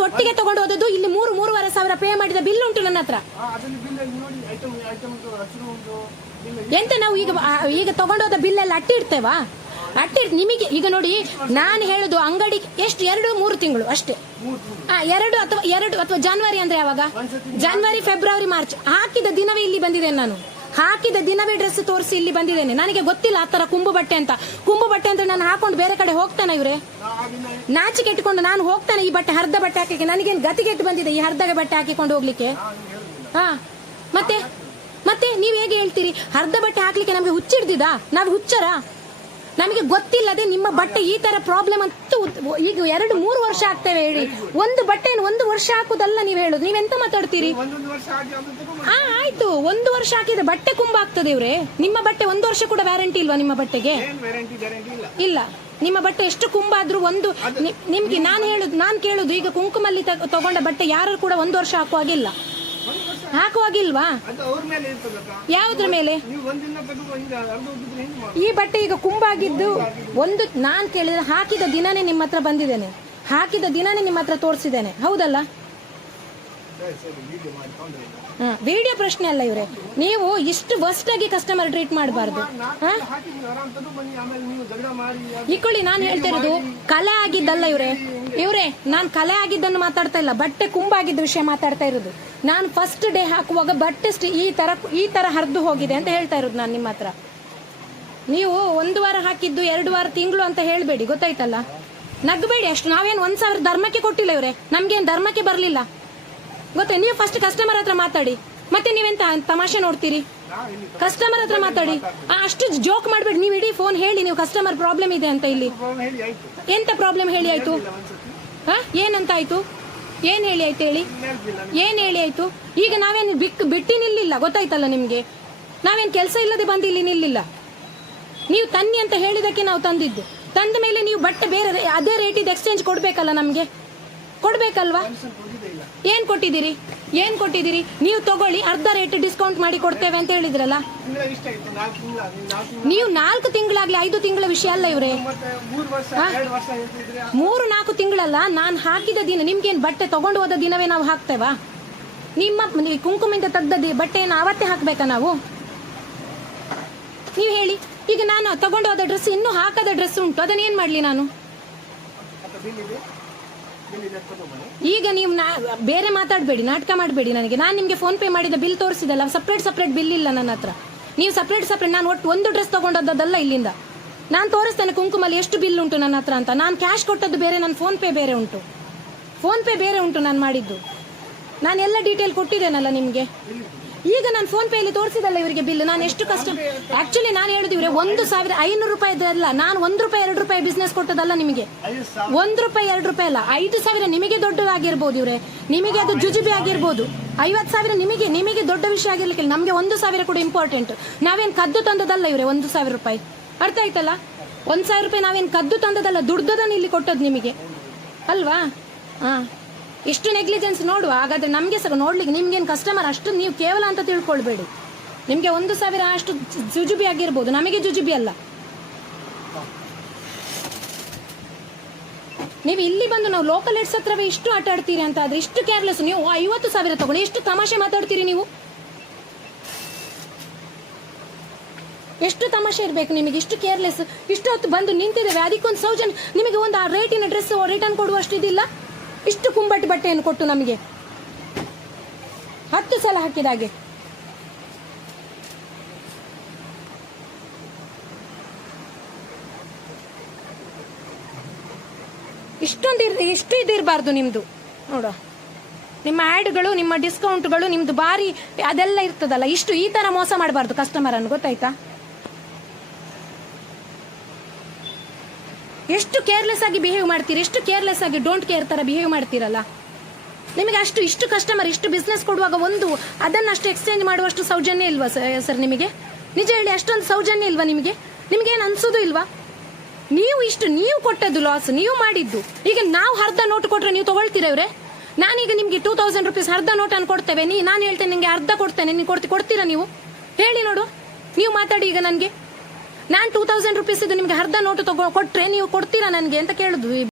Dress ಒಟ್ಟಿಗೆ ತಗೊಂಡು ಹೋದದ್ದು. ಇಲ್ಲಿ 3,500 ಪೇ ಮಾಡಿದ ಬಿಲ್ ಉಂಟು ನನ್ನ ಹತ್ರ. ಎಂತ ನಾವು ಈಗ ತಗೊಂಡೋದ ಬಿಲ್ ಎಲ್ಲ ಅಟ್ಟಿ ಇಡ್ತೇವಾ? ನಿಮಗೆ ಈಗ ನೋಡಿ, ನಾನು ಹೇಳುದು ಅಂಗಡಿ ಎಷ್ಟು 2-3 ತಿಂಗಳು ಅಷ್ಟೇ. 2 ಅಥವಾ ಜನವರಿ ಅಂದ್ರೆ ಯಾವಾಗ? ಜನವರಿ, ಫೆಬ್ರವರಿ, ಮಾರ್ಚ್ ಹಾಕಿದ ದಿನವೇ ಇಲ್ಲಿ ಬಂದಿದ್ದೇನೆ ನಾನು. ಹಾಕಿದ ದಿನವೇ ಡ್ರೆಸ್ ತೋರಿಸಿ ಇಲ್ಲಿ ಬಂದಿದ್ದೇನೆ. ನನಗೆ ಗೊತ್ತಿಲ್ಲ ಆ ತರ ಕುಂಬು ಬಟ್ಟೆ ಅಂತ ನಾನು ಹಾಕೊಂಡು ಬೇರೆ ಕಡೆ ಹೋಗ್ತಾನೆ ಇವ್ರೆ? ನಾಚಿಕೆ ಇಟ್ಕೊಂಡು ನಾನು ಹೋಗ್ತಾನೆ ಈ ಬಟ್ಟೆ ಅರ್ಧ ಬಟ್ಟೆ ಹಾಕಿ? ನನಗೇನು ಗತಿಗೆಟ್ಟು ಬಂದಿದೆ ಈ ಅರ್ಧ ಬಟ್ಟೆ ಹಾಕಿಕೊಂಡು ಹೋಗ್ಲಿಕ್ಕೆ? ಮತ್ತೆ ನೀವ್ ಹೇಗೆ ಹೇಳ್ತೀರಿ ಅರ್ಧ ಬಟ್ಟೆ ಹಾಕ್ಲಿಕ್ಕೆ? ನಮ್ಗೆ ಹುಚ್ಚಿಡ್ದಿದ? ನಾವು ಹುಚ್ಚರ? ನಮಗೆ ಗೊತ್ತಿಲ್ಲದೆ ನಿಮ್ಮ ಬಟ್ಟೆ ಈ ತರ ಪ್ರಾಬ್ಲಮ್ ಅಂತೂ ಈಗ 2-3 ವರ್ಷ ಆಗ್ತೇವೆ ಹೇಳಿ. ಒಂದು ಬಟ್ಟೆಯನ್ನು 1 ವರ್ಷ ಹಾಕುದಲ್ಲ ನೀವು ಹೇಳುದು. ನೀವೆಂತ ಮಾತಾಡ್ತೀರಿ? ಆಯ್ತು, 1 ವರ್ಷ ಹಾಕಿದ್ರೆ ಬಟ್ಟೆ ಕುಂಬ ಆಗ್ತದೆ ಇವ್ರೆ. ನಿಮ್ಮ ಬಟ್ಟೆ 1 ವರ್ಷ ಕೂಡ ವ್ಯಾರಂಟಿ ಇಲ್ವಾ ನಿಮ್ಮ ಬಟ್ಟೆಗೆ? ಇಲ್ಲ. ನಿಮ್ಮ ಬಟ್ಟೆ ಎಷ್ಟು ಕುಂಬ ಆದ್ರೂ ನಿಮ್ಗೆ ನಾನು ಕೇಳುದು ಈಗ ಕುಂಕುಮಲ್ಲಿ ತಗೊಂಡ ಬಟ್ಟೆ ಯಾರು ಕೂಡ 1 ವರ್ಷ ಹಾಕುವಾಗಿಲ್ವಾ? ಯಾವುದ್ರ ಮೇಲೆ? ಈ ಬಟ್ಟೆ ಈಗ ಕುಂಬಾಗಿದ್ದು ನಾನು ಕೇಳಿದ್ರೆ ಹಾಕಿದ ದಿನನೇ ನಿಮ್ಮ ಹತ್ರ ಬಂದಿದ್ದೇನೆ, ಹಾಕಿದ ದಿನನೇ ನಿಮ್ಮ ಹತ್ರ ತೋರಿಸಿದ್ದೇನೆ, ಹೌದಲ್ಲ? ವಿಡಿಯೋ ಪ್ರಶ್ನೆ ಅಲ್ಲ ಇವ್ರೆ. ನೀವು ಇಷ್ಟು ವರ್ಸ್ಟ್ ಆಗಿ ಕಸ್ಟಮರ್ ಟ್ರೀಟ್ ಮಾಡಬಾರ್ದು. ಇಕ್ಕೊಳ್ಳಿ, ನಾನು ಹೇಳ್ತಾ ಇರೋದು ಕಲೆ ಆಗಿದ್ದಲ್ಲ ಇವ್ರೆ. ನಾನು ಕಲೆ ಆಗಿದ್ದನ್ನು ಮಾತಾಡ್ತಾ ಇಲ್ಲ, ಬಟ್ಟೆ ಕುಂಬಾಗಿದ್ದ ವಿಷಯ ಮಾತಾಡ್ತಾ ಇರೋದು. ನಾನು ಫಸ್ಟ್ ಡೇ ಹಾಕುವಾಗ ಬಟ್ಟೆ ಈ ತರ ಹರಿದು ಹೋಗಿದೆ ಅಂತ ಹೇಳ್ತಾ ಇರೋದು ನಾನು ನಿಮ್ಮ ಹತ್ರ. ನೀವು 1 ವಾರ ಹಾಕಿದ್ದು 2 ವಾರ ತಿಂಗಳು ಅಂತ ಹೇಳ್ಬೇಡಿ, ಗೊತ್ತಾಯ್ತಲ್ಲ? ನಗ್ಬೇಡಿ ಅಷ್ಟು. ನಾವೇನು 1,000 ಧರ್ಮಕ್ಕೆ ಕೊಟ್ಟಿಲ್ಲ ಇವ್ರೆ, ನಮ್ಗೇನು ಧರ್ಮಕ್ಕೆ ಬರಲಿಲ್ಲ ಗೊತ್ತೇ. ನೀವು ಫಸ್ಟ್ ಕಸ್ಟಮರ್ ಹತ್ರ ಮಾತಾಡಿ, ಮತ್ತೆ ನೀವೆಂತ ತಮಾಷೆ ನೋಡ್ತೀರಿ? ಕಸ್ಟಮರ್ ಹತ್ರ ಮಾತಾಡಿ, ಅಷ್ಟು ಜೋಕ್ ಮಾಡ್ಬೇಡಿ. ನೀವು ಇಡೀ ಫೋನ್ ಹೇಳಿ ನೀವು ಕಸ್ಟಮರ್ ಪ್ರಾಬ್ಲಮ್ ಇದೆ ಅಂತ. ಇಲ್ಲಿ ಎಂತ ಪ್ರಾಬ್ಲಮ್ ಹೇಳಿ ಆಯ್ತು? ಏನಂತ ಆಯ್ತು? ಏನ್ ಹೇಳಿ ಆಯ್ತು ಹೇಳಿ? ಏನ್ ಹೇಳಿ ಆಯ್ತು? ಈಗ ನಾವೇನು ಬಿಟ್ಟು ನಿಲ್ಲಿಲ್ಲ, ಗೊತ್ತಾಯ್ತಲ್ಲ ನಿಮ್ಗೆ? ನಾವೇನ್ ಕೆಲಸ ಇಲ್ಲದೆ ಬಂದು ಇಲ್ಲಿ ನಿಲ್ಲಿಲ್ಲ. ನೀವು ತನ್ನಿ ಅಂತ ಹೇಳಿದಕ್ಕೆ ನಾವು ತಂದಿದ್ದು. ತಂದ ಮೇಲೆ ನೀವು ಬಟ್ಟೆ ಬೇರೆ ಅದೇ ರೇಟಿದ್ ಎಕ್ಸ್ಚೇಂಜ್ ಕೊಡ್ಬೇಕಲ್ಲ, ನಮ್ಗೆ ಕೊಡ್ಬೇಕಲ್ವಾ? ಏನ್ ಕೊಟ್ಟಿದ್ದೀರಿ? ನೀವು ತಗೊಳ್ಳಿ, ಅರ್ಧ ರೇಟ್ ಡಿಸ್ಕೌಂಟ್ ಮಾಡಿ ಕೊಡ್ತೇವೆ ಅಂತ ಹೇಳಿದ್ರಲ್ಲ. ನೀವು 4 ತಿಂಗಳಾಗ್ಲಿ 5 ತಿಂಗಳ ವಿಷಯ ಅಲ್ಲ ಇವ್ರೆ. 3-4 ತಿಂಗಳಲ್ಲ. ನಾನು ಹಾಕಿದ ದಿನ, ನಿಮ್ಗೇನು ಬಟ್ಟೆ ತಗೊಂಡು ಹೋದ ದಿನವೇ ನಾವು ಹಾಕ್ತೇವಾ? ನಿಮ್ಮ ಕುಂಕುಮಿಂದ ತೆಗ್ದ ಬಟ್ಟೆಯನ್ನು ಅವತ್ತೇ ಹಾಕ್ಬೇಕಾ ನಾವು? ನೀವು ಹೇಳಿ. ಈಗ ನಾನು ತಗೊಂಡು ಹೋದ ಡ್ರೆಸ್, ಇನ್ನೂ ಹಾಕದ ಡ್ರೆಸ್ ಉಂಟು, ಅದನ್ನ ಏನ್ ಮಾಡ್ಲಿ ನಾನು? ಈಗ ನೀವು ಬೇರೆ ಮಾತಾಡಬೇಡಿ, ನಾಟಕ ಮಾಡಬೇಡಿ ನನಗೆ. ನಾನು ನಿಮಗೆ ಫೋನ್ ಪೇ ಮಾಡಿದ ಬಿಲ್ ತೋರಿಸಿದಲ್ಲ, ಸಪ್ರೇಟ್ ಬಿಲ್ ಇಲ್ಲ ನನ್ನ ಹತ್ರ. ನೀವು ಸಪ್ರೇಟ್ ನಾನು ಒಟ್ಟು 1 ಡ್ರೆಸ್ ತಗೊಂಡದ್ದಲ್ಲ ಇಲ್ಲಿಂದ. ನಾನು ತೋರಿಸ್ತೇನೆ ಕುಂಕುಮಲ್ಲಿ ಎಷ್ಟು ಬಿಲ್ ಉಂಟು ನನ್ನ ಹತ್ರ ಅಂತ. ನಾನು ಕ್ಯಾಶ್ ಕೊಟ್ಟದ್ದು ಬೇರೆ, ನನ್ನ ಫೋನ್ ಪೇ ಬೇರೆ ಉಂಟು ನಾನು ಮಾಡಿದ್ದು. ನಾನು ಎಲ್ಲ ಡೀಟೇಲ್ ಕೊಟ್ಟಿದ್ದೇನಲ್ಲ ನಿಮಗೆ. ಈಗ ನಾನು ಫೋನ್ ಪೇ ಅಲ್ಲಿ ತೋರಿಸಿದಲ್ಲ ಇವರಿಗೆ ಬಿಲ್. ನಾನು ಎಷ್ಟು ಕಷ್ಟ. ಆಕ್ಚುಲಿ ನಾನು ಹೇಳಿದಿವ್ರೆ 1,500 ರೂಪಾಯಿದಲ್ಲ, ನಾನು ₹1-2 ಬಿಸ್ನೆಸ್ ಕೊಟ್ಟದಲ್ಲ ನಿಮಗೆ. ₹1-2 ಅಲ್ಲ, 5,000 ನಿಮಗೆ ದೊಡ್ಡದಾಗಿರ್ಬೋದು ಇವ್ರೆ. ನಿಮಗೆ ಅದು ಜುಜುಬಿ ಆಗಿರ್ಬೋದು. 50,000 ನಿಮಗೆ ದೊಡ್ಡ ವಿಷಯ ಆಗಿರ್ಲಿಕ್ಕೆ, ನಮಗೆ 1,000 ಕೂಡ ಇಂಪಾರ್ಟೆಂಟ್. ನಾವೇನು ಕದ್ದು ತಂದದಲ್ಲ ಇವ್ರೆ ₹1,000. ಅರ್ಥ ಆಯ್ತಲ್ಲ? ₹1,000 ನಾವೇನು ಕದ್ದು ತಂದದಲ್ಲ, ದುಡ್ದದನ್ನು ಇಲ್ಲಿ ಕೊಟ್ಟದ್ದು ನಿಮಗೆ ಅಲ್ವಾ? ಎಷ್ಟು ನೆಗ್ಲಿಜೆನ್ಸ್ ನೋಡುವ. ಹಾಗಾದ್ರೆ ನಮಗೆ ನೋಡ್ಲಿಕ್ಕೆ ನಿಮ್ಗೇನು ಕಸ್ಟಮರ್ ಅಷ್ಟು ನೀವು ಕೇವಲ ಅಂತ ತಿಳ್ಕೊಳ್ಬೇಡಿ. ನಿಮ್ಗೆ 1,000 ಅಷ್ಟು ಜುಜುಬಿ ಆಗಿರ್ಬೋದು, ನಮಗೆ ಜುಜುಬಿ ಅಲ್ಲ. ನೀವು ಇಲ್ಲಿ ಬಂದು ನಾವು ಲೋಕಲ್ ಹೆಡ್ಸ್ ಹತ್ರವೇ ಇಷ್ಟು ಆಟ ಆಡ್ತೀರಿ ಅಂತ ಆದ್ರೆ ಇಷ್ಟು ಕೇರ್ಲೆಸ್. ನೀವು 50,000 ತಗೊಂಡು ಎಷ್ಟು ತಮಾಷೆ ಮಾತಾಡ್ತೀರಿ ನೀವು? ಎಷ್ಟು ತಮಾಷೆ ಇರಬೇಕು ನಿಮಗೆ? ಇಷ್ಟು ಕೇರ್ಲೆಸ್. ಇಷ್ಟು ಹೊತ್ತು ಬಂದು ನಿಂತಿದ್ದೇವೆ, ಅದಕ್ಕೊಂದು ಸೌಜನ್ಯ ನಿಮಗೆ ಒಂದು ಆ ರೇಟಿನ ಡ್ರೆಸ್ ರಿಟರ್ನ್ ಕೊಡುವಷ್ಟು ಇದಿಲ್ಲ. ಇಷ್ಟು ಕುಂಬಟ್ಟು ಬಟ್ಟೆಯನ್ನು ಕೊಟ್ಟು ನಮಗೆ 10 ಸಲ ಹಾಕಿದಾಗೆ. ಇಷ್ಟು ಇದಿರಬಾರ್ದು ನಿಮ್ದು. ನೋಡುವ, ನಿಮ್ಮ ಆ್ಯಡ್ಗಳು, ನಿಮ್ಮ ಡಿಸ್ಕೌಂಟ್ಗಳು, ನಿಮ್ದು ಬಾರಿ ಅದೆಲ್ಲ ಇರ್ತದಲ್ಲ. ಈ ತರ ಮೋಸ ಮಾಡಬಾರ್ದು ಕಸ್ಟಮರ್ ಅನ್ನು, ಗೊತ್ತಾಯ್ತಾ? ಎಷ್ಟು ಕೇರ್ಲೆಸ್ ಆಗಿ ಬಿಹೇವ್ ಮಾಡ್ತೀರಿ, ಎಷ್ಟು ಕೇರ್ಲೆಸ್ ಆಗಿ ಡೋಂಟ್ ಕೇರ್ ತರ ಬಿಹೇವ್ ಮಾಡ್ತೀರಲ್ಲ. ನಿಮಗೆ ಇಷ್ಟು ಕಸ್ಟಮರ್ ಇಷ್ಟು ಬಿಸ್ನೆಸ್ ಕೊಡುವಾಗ ಅದನ್ನಷ್ಟು ಎಕ್ಸ್ಚೇಂಜ್ ಮಾಡುವಷ್ಟು ಸೌಜನ್ಯ ಇಲ್ವಾ ಸರ್ ನಿಮಗೆ? ನಿಜ ಹೇಳಿ, ಅಷ್ಟೊಂದು ಸೌಜನ್ಯ ಇಲ್ವಾ ನಿಮಗೆ? ನಿಮಗೇನು ಅನ್ಸೋದು ಇಲ್ವಾ? ನೀವು ಕೊಟ್ಟದ್ದು ಲಾಸ್, ನೀವು ಮಾಡಿದ್ದು. ಈಗ ನಾವು ಅರ್ಧ ನೋಟ್ ಕೊಟ್ರೆ ನೀವು ತಗೊಳ್ತೀರ ಇವ್ರೆ? ನಾನೀಗ ನಿಮ್ಗೆ 2,000 ರೂಪೀಸ್ ಅರ್ಧ ನೋಟ್ ಅನ್ನು ಕೊಡ್ತೇವೆ. ನಾನು ಹೇಳ್ತೇನೆ ನಿಮಗೆ ಅರ್ಧ ಕೊಡ್ತೇನೆ, ನೀವು ಕೊಡ್ತೀರಾ? ನೀವು ಹೇಳಿ ನೋಡು, ನೀವು ಮಾತಾಡಿ. ಈಗ ನನಗೆ ನಾನು 2,000 ರೂಪೀಸ್ ಇದು ನಿಮ್ಗೆ ಅರ್ಧ ನೋಟು ಕೊಟ್ರೆ ನೀವು ಕೊಡ್ತೀರಾ ನನಗೆ ಅಂತ ಕೇಳುದು.